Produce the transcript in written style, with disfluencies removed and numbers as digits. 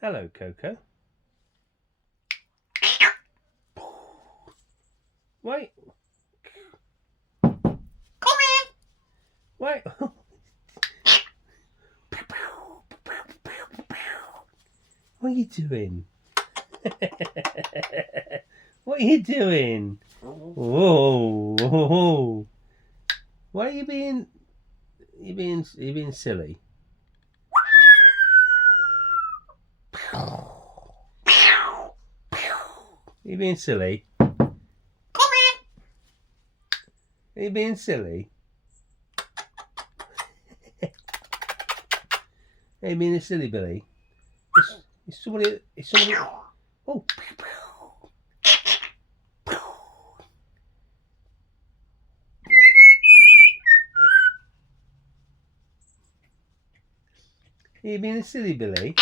Hello, Coco. Wait. Wait. What are you doing? What are you doing? Whoa, whoa. Why are you being silly? You being silly? Are you being silly? Are you being a silly Billy? It's somebody. Oh. Are you being a silly Billy?